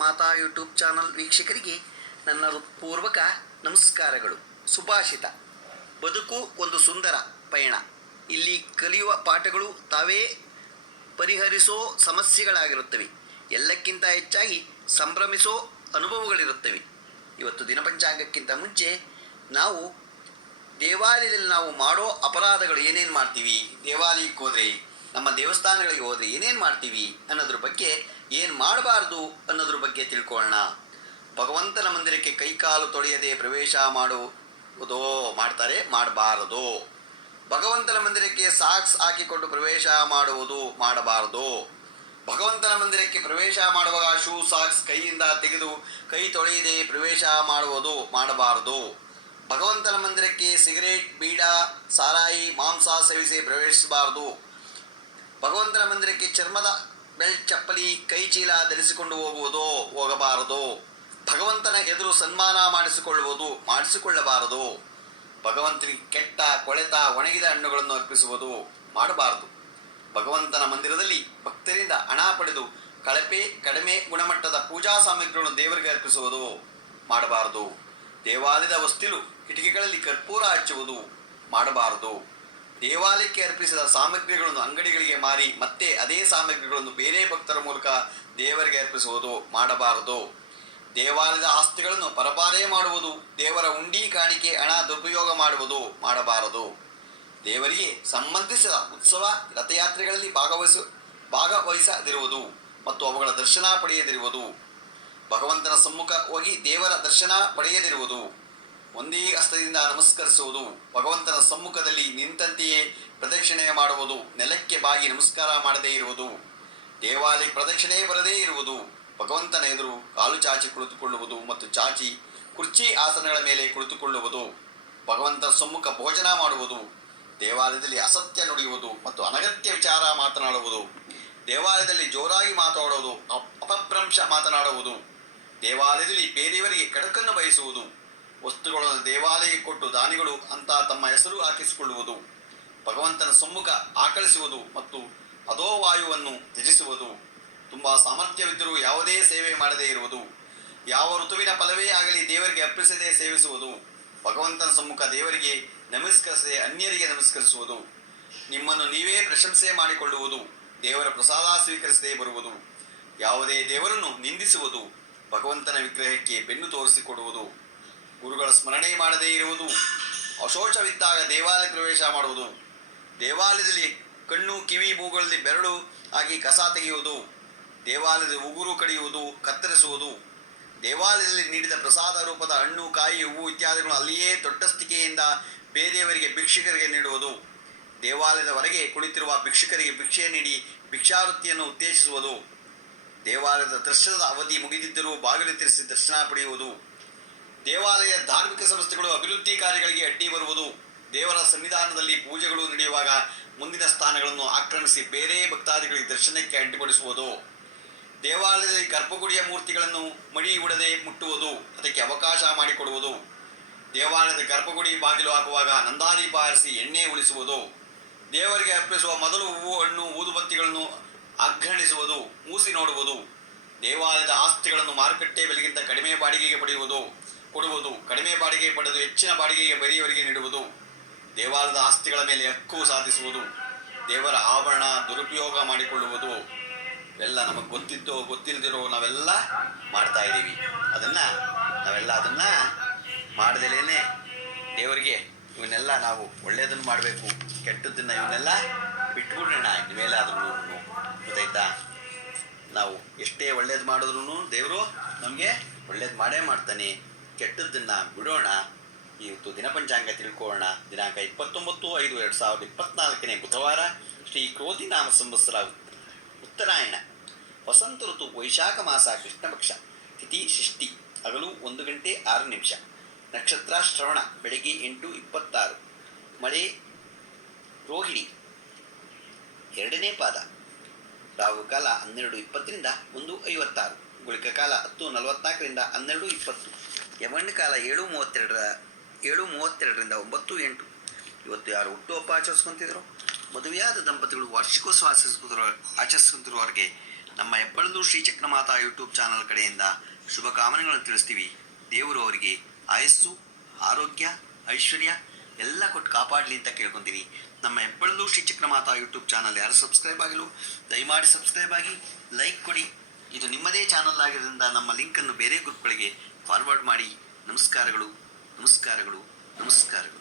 ಮಾತಾ YouTube channel ವೀಕ್ಷಕರಿಗೆ ನನ್ನ ಹೃತ್ಪೂರ್ವಕ ನಮಸ್ಕಾರಗಳು. ಸುಭಾಷಿತ. ಬದುಕು ಒಂದು ಸುಂದರ ಪಯಣ. ಇಲ್ಲಿ ಕಲಿಯುವ ಪಾಠಗಳು ತಾವೇ ಪರಿಹರಿಸೋ ಸಮಸ್ಯೆಗಳಾಗಿರುತ್ತವೆ. ಎಲ್ಲಕ್ಕಿಂತ ಹೆಚ್ಚಾಗಿ ಸಂಭ್ರಮಿಸೋ ಅನುಭವಗಳಿರುತ್ತವೆ. ಇವತ್ತು ದಿನಪಂಚಾಂಗಕ್ಕಿಂತ ಮುಂಚೆ ನಾವು ದೇವಾಲಯದಲ್ಲಿ ನಾವು ಮಾಡೋ ಅಪರಾಧಗಳು ಏನೇನು ಮಾಡ್ತೀವಿ? ದೇವಾಲಯಕ್ಕೆ ಹೋದರೆ, ನಮ್ಮ ದೇವಸ್ಥಾನಗಳಿಗೆ ಹೋದರೆ ಏನೇನು ಮಾಡ್ತೀವಿ ಅನ್ನೋದ್ರ ಬಗ್ಗೆ ಏನು ಮಾಡಬಾರ್ದು ಅನ್ನೋದ್ರ ಬಗ್ಗೆ ತಿಳ್ಕೊಳ್ಳೋಣ ಭಗವಂತನ ಮಂದಿರಕ್ಕೆ ಕೈಕಾಲು ತೊಳೆಯದೆ ಪ್ರವೇಶ ಮಾಡುವುದೋ, ಮಾಡ್ತಾರೆ, ಮಾಡಬಾರದು. ಭಗವಂತನ ಮಂದಿರಕ್ಕೆ ಸಾಕ್ಸ್ ಹಾಕಿಕೊಂಡು ಪ್ರವೇಶ ಮಾಡುವುದು ಮಾಡಬಾರದು. ಭಗವಂತನ ಮಂದಿರಕ್ಕೆ ಪ್ರವೇಶ ಮಾಡುವಾಗ ಶೂ, ಸಾಕ್ಸ್ ಕೈಯಿಂದ ತೆಗೆದು ಕೈ ತೊಳೆಯದೆ ಪ್ರವೇಶ ಮಾಡುವುದು ಮಾಡಬಾರದು. ಭಗವಂತನ ಮಂದಿರಕ್ಕೆ ಸಿಗರೇಟ್, ಬೀಡ, ಸಾರಾಯಿ, ಮಾಂಸ ಸೇವಿಸಿ ಪ್ರವೇಶಿಸಬಾರದು. ಭಗವಂತನ ಮಂದಿರಕ್ಕೆ ಚರ್ಮದ ಬೆಲ್ಟ್ ಚಪ್ಪಲಿ ಕೈ ಚೀಲ ಧರಿಸಿಕೊಂಡು ಹೋಗುವುದು ಹೋಗಬಾರದು. ಭಗವಂತನ ಎದುರು ಸನ್ಮಾನ ಮಾಡಿಸಿಕೊಳ್ಳುವುದು ಮಾಡಿಸಿಕೊಳ್ಳಬಾರದು. ಭಗವಂತನಿಗೆ ಕೆಟ್ಟ, ಕೊಳೆತ, ಒಣಗಿದ ಹಣ್ಣುಗಳನ್ನು ಅರ್ಪಿಸುವುದು ಮಾಡಬಾರದು. ಭಗವಂತನ ಮಂದಿರದಲ್ಲಿ ಭಕ್ತರಿಂದ ಹಣ ಪಡೆದು ಕಳಪೆ, ಕಡಿಮೆ ಗುಣಮಟ್ಟದ ಪೂಜಾ ಸಾಮಗ್ರಿಗಳನ್ನು ದೇವರಿಗೆ ಅರ್ಪಿಸುವುದು ಮಾಡಬಾರದು. ದೇವಾಲಯದ ವಸ್ತಿಲು ಕಿಟಕಿಗಳಲ್ಲಿ ಕರ್ಪೂರ ಹಚ್ಚುವುದು ಮಾಡಬಾರದು. ದೇವಾಲಯಕ್ಕೆ ಅರ್ಪಿಸಿದ ಸಾಮಗ್ರಿಗಳನ್ನು ಅಂಗಡಿಗಳಿಗೆ ಮಾರಿ ಮತ್ತೆ ಅದೇ ಸಾಮಗ್ರಿಗಳನ್ನು ಬೇರೆ ಭಕ್ತರ ಮೂಲಕ ದೇವರಿಗೆ ಅರ್ಪಿಸುವುದು ಮಾಡಬಾರದು. ದೇವಾಲಯದ ಆಸ್ತಿಗಳನ್ನು ಪರಪಾರೆ ಮಾಡುವುದು, ದೇವರ ಉಂಡಿ ಕಾಣಿಕೆ, ಹಣ ದುರುಪಯೋಗ ಮಾಡುವುದು ಮಾಡಬಾರದು. ದೇವರಿಗೆ ಸಂಬಂಧಿಸಿದ ಉತ್ಸವ, ರಥಯಾತ್ರೆಗಳಲ್ಲಿ ಭಾಗವಹಿಸ, ಭಾಗವಹಿಸದಿರುವುದು ಮತ್ತು ಅವುಗಳ ದರ್ಶನ ಪಡೆಯದಿರುವುದು. ಭಗವಂತನ ಸಮ್ಮುಖ ಹೋಗಿ ದೇವರ ದರ್ಶನ ಪಡೆಯದಿರುವುದು. ಒಂದೇ ಹಸ್ತದಿಂದ ನಮಸ್ಕರಿಸುವುದು, ಭಗವಂತನ ಸಮ್ಮುಖದಲ್ಲಿ ನಿಂತಂತೆಯೇ ಪ್ರದಕ್ಷಿಣೆ ಮಾಡುವುದು, ನೆಲಕ್ಕೆ ಬಾಗಿ ನಮಸ್ಕಾರ ಮಾಡದೇ ಇರುವುದು, ದೇವಾಲಯ ಪ್ರದಕ್ಷಿಣೆ ಬರದೇ ಇರುವುದು, ಭಗವಂತನ ಎದುರು ಕಾಲು ಚಾಚಿ ಕುಳಿತುಕೊಳ್ಳುವುದು ಮತ್ತು ಚಾಚಿ ಕುರ್ಚಿ ಆಸನಗಳ ಮೇಲೆ ಕುಳಿತುಕೊಳ್ಳುವುದು, ಭಗವಂತನ ಸಮ್ಮುಖ ಭೋಜನ ಮಾಡುವುದು, ದೇವಾಲಯದಲ್ಲಿ ಅಸತ್ಯ ನುಡಿಯುವುದು ಮತ್ತು ಅನಗತ್ಯ ವಿಚಾರ ಮಾತನಾಡುವುದು, ದೇವಾಲಯದಲ್ಲಿ ಜೋರಾಗಿ ಮಾತಾಡುವುದು ಅಪ್- ಅಪಭ್ರಂಶ ಮಾತನಾಡುವುದು, ದೇವಾಲಯದಲ್ಲಿ ಬೇರೆಯವರಿಗೆ ಕಡಕನ್ನು ಬಯಸುವುದು ವಸ್ತುಗಳನ್ನು ದೇವಾಲಯಕ್ಕೆ ಕೊಟ್ಟು ದಾನಿಗಳು ಅಂತ ತಮ್ಮ ಹೆಸರು ಹಾಕಿಸಿಕೊಳ್ಳುವುದು, ಭಗವಂತನ ಸಮ್ಮುಖ ಆಕಳಿಸುವುದು ಮತ್ತು ಅದೋ ವಾಯುವನ್ನು ತ್ಯಜಿಸುವುದು. ತುಂಬ ಸಾಮರ್ಥ್ಯವಿದ್ದರೂ ಯಾವುದೇ ಸೇವೆ ಮಾಡದೇ ಇರುವುದು. ಯಾವ ಋತುವಿನ ಫಲವೇ ಆಗಲಿ ದೇವರಿಗೆ ಅರ್ಪಿಸದೆ ಸೇವಿಸುವುದು. ಭಗವಂತನ ಸಮ್ಮುಖ ದೇವರಿಗೆ ನಮಸ್ಕರಿಸದೆ ಅನ್ಯರಿಗೆ ನಮಸ್ಕರಿಸುವುದು. ನಿಮ್ಮನ್ನು ನೀವೇ ಪ್ರಶಂಸೆ ಮಾಡಿಕೊಳ್ಳುವುದು. ದೇವರ ಪ್ರಸಾದ ಸ್ವೀಕರಿಸದೇ ಬರುವುದು. ಯಾವುದೇ ದೇವರನ್ನು ನಿಂದಿಸುವುದು. ಭಗವಂತನ ವಿಗ್ರಹಕ್ಕೆ ಬೆನ್ನು ತೋರಿಸಿಕೊಡುವುದು. ಗುರುಗಳ ಸ್ಮರಣೆ ಮಾಡದೇ ಇರುವುದು, ಅಶೋಚವಿದ್ದಾಗ ದೇವಾಲಯ ಪ್ರವೇಶ ಮಾಡುವುದು, ದೇವಾಲಯದಲ್ಲಿ ಕಣ್ಣು, ಕಿವಿ ಮೂಗುಗಳಲ್ಲಿ ಬೆರಳು ಆಗಿ ಕಸ ತೆಗೆಯುವುದು, ದೇವಾಲಯದ ಉಗುರು ಕಡಿಯುವುದು, ಕತ್ತರಿಸುವುದು, ದೇವಾಲಯದಲ್ಲಿ ನೀಡಿದ ಪ್ರಸಾದ ರೂಪದ ಹಣ್ಣು, ಕಾಯಿ, ಹೂವು ಇತ್ಯಾದಿಗಳನ್ನು ಅಲ್ಲಿಯೇ ದೊಡ್ಡಸ್ತಿಕೆಯಿಂದ ಬೇರೆಯವರಿಗೆ ಭಿಕ್ಷುಕರಿಗೆ ನೀಡುವುದು ದೇವಾಲಯದ ಹೊರಗೆ ಕುಳಿತಿರುವ ಭಿಕ್ಷುಕರಿಗೆ ಭಿಕ್ಷೆ ನೀಡಿ ಭಿಕ್ಷಾವೃತ್ತಿಯನ್ನು ಉದ್ದೇಶಿಸುವುದು ದೇವಾಲಯದ ದರ್ಶನದ ಅವಧಿ ಮುಗಿದಿದ್ದರೂ ಬಾಗಿಲು ತಿರಿಸಿ ದರ್ಶನ ಪಡೆಯುವುದು. ದೇವಾಲಯ ಧಾರ್ಮಿಕ ಸಂಸ್ಥೆಗಳು ಅಭಿವೃದ್ಧಿ ಕಾರ್ಯಗಳಿಗೆ ಅಡ್ಡಿ ಬರುವುದು, ದೇವರ ಸನ್ನಿಧಾನದಲ್ಲಿ ಪೂಜೆಗಳು ನಡೆಯುವಾಗ ಮುಂದಿನ ಸ್ಥಾನಗಳನ್ನು ಆಕ್ರಮಿಸಿ ಬೇರೆ ಭಕ್ತಾದಿಗಳಿಗೆ ದರ್ಶನಕ್ಕೆ ಅಡ್ಡಿಪಡಿಸುವುದು ದೇವಾಲಯದಲ್ಲಿ ಗರ್ಭಗುಡಿಯ ಮೂರ್ತಿಗಳನ್ನು ಮಡಿ ಉಡದೆ ಮುಟ್ಟುವುದು, ಅದಕ್ಕೆ ಅವಕಾಶ ಮಾಡಿಕೊಡುವುದು. ದೇವಾಲಯದ ಗರ್ಭಗುಡಿ ಬಾಗಿಲು ಹಾಕುವಾಗ ನಂದಾದೀಪ ಆರಿಸಿ ಎಣ್ಣೆ ಉಳಿಸುವುದು. ದೇವರಿಗೆ ಅರ್ಪಿಸುವ ಮೊದಲು ಹೂವು, ಹಣ್ಣು, ಊದುಬತ್ತಿಗಳನ್ನು ಅಗ್ರಣಿಸುವುದು, ಮೂಸಿ ನೋಡುವುದು. ದೇವಾಲಯದ ಆಸ್ತಿಗಳನ್ನು ಮಾರುಕಟ್ಟೆ ಬೆಲೆಗಿಂತ ಕಡಿಮೆ ಬಾಡಿಗೆಗೆ ಪಡೆಯುವುದು. ಕೊಡುವುದು, ಕಡಿಮೆ ಬಾಡಿಗೆ ಪಡೆದು ಹೆಚ್ಚಿನ ಬಾಡಿಗೆಗೆ ಬೇರೆಯವರಿಗೆ ನೀಡುವುದು, ದೇವಾಲಯದ ಆಸ್ತಿಗಳ ಮೇಲೆ ಹಕ್ಕು ಸಾಧಿಸುವುದು, ದೇವರ ಆವರಣ ದುರುಪಯೋಗ ಮಾಡಿಕೊಳ್ಳುವುದು, ಎಲ್ಲ ನಮಗೆ ಗೊತ್ತಿದ್ದೋ ಗೊತ್ತಿಲ್ಲದಿರೋ ನಾವೆಲ್ಲ ಮಾಡ್ತಾ ಇದ್ದೀವಿ. ಅದನ್ನು ನಾವೆಲ್ಲ ಅದನ್ನು ಮಾಡದಲೇನೆ ದೇವರಿಗೆ ಇವನ್ನೆಲ್ಲ ನಾವು ಒಳ್ಳೆಯದನ್ನು ಮಾಡಬೇಕು, ಕೆಟ್ಟದ್ದನ್ನು ಇವನ್ನೆಲ್ಲ ಬಿಟ್ಬಿಡೋಣ ಇನ್ಮೇಲಾದ್ರೂ ಗೊತ್ತಾಯ್ತಾ? ನಾವು ಎಷ್ಟೇ ಒಳ್ಳೇದು ಮಾಡಿದ್ರು ದೇವರು ನಮಗೆ ಒಳ್ಳೇದು ಮಾಡೇ ಮಾಡ್ತಾನೆ. ಕೆಟ್ಟದ್ದನ್ನು ಬಿಡೋಣ. ಇವತ್ತು ದಿನಪಂಚಾಂಗ ತಿಳ್ಕೊಳ್ಳೋಣ. ದಿನಾಂಕ ಇಪ್ಪತ್ತೊಂಬತ್ತು ಐದು ಎರಡು ಸಾವಿರದ ಇಪ್ಪತ್ನಾಲ್ಕನೇ ಬುಧವಾರ ಶ್ರೀ ಕ್ರೋಧಿ ನಾಮ ಸಂವತ್ಸರ ಉತ್ತರಾಯಣ. ವಸಂತ ಋತು ವೈಶಾಖ ಮಾಸ ಕೃಷ್ಣಪಕ್ಷ. ತಿಥಿ ಷಷ್ಠಿ ಹಗಲು ಒಂದು ಗಂಟೆ ಆರು ನಿಮಿಷ. ನಕ್ಷತ್ರ ಶ್ರವಣ. ಬೆಳಗ್ಗೆ ಎಂಟು ಇಪ್ಪತ್ತಾರು. ಮಳೆ. ರೋಹಿಣಿ. ಎರಡನೇ ಪಾದ. ರಾಹು ಕಾಲ ಹನ್ನೆರಡು ಇಪ್ಪತ್ತರಿಂದ ಒಂದು ಐವತ್ತಾರು. ಗುಳಿಕ ಕಾಲ ಹತ್ತು ನಲವತ್ನಾಲ್ಕರಿಂದ ಹನ್ನೆರಡು ಇಪ್ಪತ್ತು. ಯಮಣ್ಣ ಕಾಲ ಏಳು ಮೂವತ್ತೆರಡರ, ಏಳು ಮೂವತ್ತೆರಡರಿಂದ ಒಂಬತ್ತು, ಎಂಟು. ಇವತ್ತು ಯಾರು ಹುಟ್ಟುಹಬ್ಬ ಆಚರಿಸ್ಕೊತಿದ್ರು? ಮದುವೆಯಾದ ದಂಪತಿಗಳು ವಾರ್ಷಿಕೋತ್ಸವ ಆಚರಿಸ್ಕೊತಿರೋ ಆಚರಿಸ್ಕೊಂತಿರುವವರಿಗೆ ನಮ್ಮ ಹೆಬ್ಬಳದು ಶ್ರೀ ಮಾತಾ ಯೂಟ್ಯೂಬ್ ಚಾನಲ್ ಕಡೆಯಿಂದ ಶುಭ ಕಾಮನೆಗಳನ್ನು ತಿಳಿಸ್ತೀವಿ. ದೇವರು ಅವರಿಗೆ ಆಯಸ್ಸು, ಆರೋಗ್ಯ, ಐಶ್ವರ್ಯ ಎಲ್ಲ ಕೊಟ್ಟು ಕಾಪಾಡಲಿ ಅಂತ ಕೇಳ್ಕೊತೀನಿ. ನಮ್ಮ ಹೆಬ್ಬಳದು ಶ್ರೀ ಚಕ್ರಮಾತಾ ಯೂಟ್ಯೂಬ್ ಚಾನಲ್ ಯಾರು ಸಬ್ಸ್ಕ್ರೈಬ್ ಆಗಿಲ್ಲ, ದಯಮಾಡಿ ಸಬ್ಸ್ಕ್ರೈಬ್ ಆಗಿ ಲೈಕ್ ಕೊಡಿ. ಇದು ನಿಮ್ಮದೇ ಚಾನಲ್ ಆಗಿರೋದ್ರಿಂದ ನಮ್ಮ ಲಿಂಕನ್ನು ಬೇರೆ ಗ್ರೂಪ್ಗಳಿಗೆ ಫಾರ್ವರ್ಡ್ ಮಾಡಿ ನಮಸ್ಕಾರಗಳು ನಮಸ್ಕಾರಗಳು ನಮಸ್ಕಾರಗಳು.